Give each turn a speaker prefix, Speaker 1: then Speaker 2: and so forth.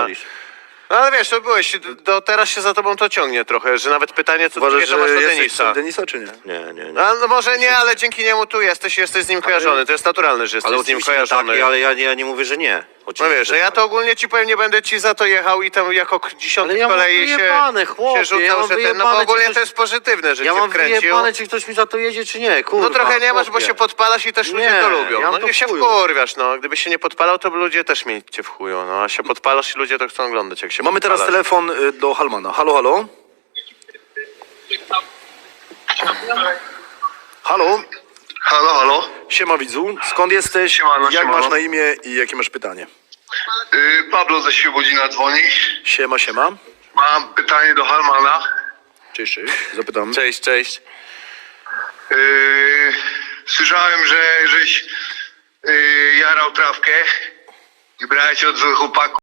Speaker 1: pierdolisz.
Speaker 2: No ale wiesz, to byłeś, teraz się za tobą to ciągnie trochę, że nawet pytanie, co
Speaker 3: Uważasz,
Speaker 2: ty to masz
Speaker 3: że
Speaker 2: do
Speaker 3: jesteś
Speaker 2: Denisa.
Speaker 3: syn Denisa, czy nie?
Speaker 1: Nie.
Speaker 2: No może nie, ale dzięki niemu tu jesteś z nim kojarzony. To jest naturalne, że
Speaker 1: Ale
Speaker 2: jesteś z nim
Speaker 1: oczywiście
Speaker 2: kojarzony.
Speaker 1: tak, ale ja nie mówię, że nie.
Speaker 2: No
Speaker 1: Oczywiście,
Speaker 2: wiesz,
Speaker 1: że
Speaker 2: a ja
Speaker 1: tak.
Speaker 2: to ogólnie ci powiem, nie będę ci za to jechał i tam jako dziesiąty
Speaker 1: Ale ja
Speaker 2: w
Speaker 1: mam
Speaker 2: kolei
Speaker 1: wyjebane, chłopie,
Speaker 2: się rzucał,
Speaker 1: ja mam
Speaker 2: że ten, no bo
Speaker 1: wyjebane,
Speaker 2: ogólnie
Speaker 1: czy
Speaker 2: to jest pozytywne, że
Speaker 1: Ja
Speaker 2: cię
Speaker 1: mam
Speaker 2: wkręcił.
Speaker 1: wyjebane, czy ktoś mi za to jedzie, czy nie, kurwa.
Speaker 2: No trochę nie masz, bo
Speaker 1: chłopie.
Speaker 2: się podpalasz i też ludzie
Speaker 1: Nie,
Speaker 2: to lubią.
Speaker 1: ja mam
Speaker 2: No
Speaker 1: to
Speaker 2: nie
Speaker 1: w
Speaker 2: się
Speaker 1: chuju.
Speaker 2: wkurwiasz, no. Gdybyś się nie podpalał, to by ludzie też mieli cię w chuju, no. A się podpalasz i ludzie to chcą oglądać, jak się
Speaker 3: Mamy teraz
Speaker 2: podpalasz.
Speaker 3: telefon do Halmana. Halo, halo? Halo?
Speaker 4: Halo, halo.
Speaker 3: Siema widzu. Skąd jesteś?
Speaker 4: Siemano,
Speaker 3: Jak
Speaker 4: siemano.
Speaker 3: masz na imię i jakie masz pytanie?
Speaker 4: Pablo ze Świebodzina dzwoni.
Speaker 3: Siema, siema.
Speaker 4: Mam pytanie do Halmana.
Speaker 3: Cześć, cześć. Zapytam.
Speaker 2: Cześć.
Speaker 4: Słyszałem, żeś jarał trawkę i brałeś od złych chłopaków.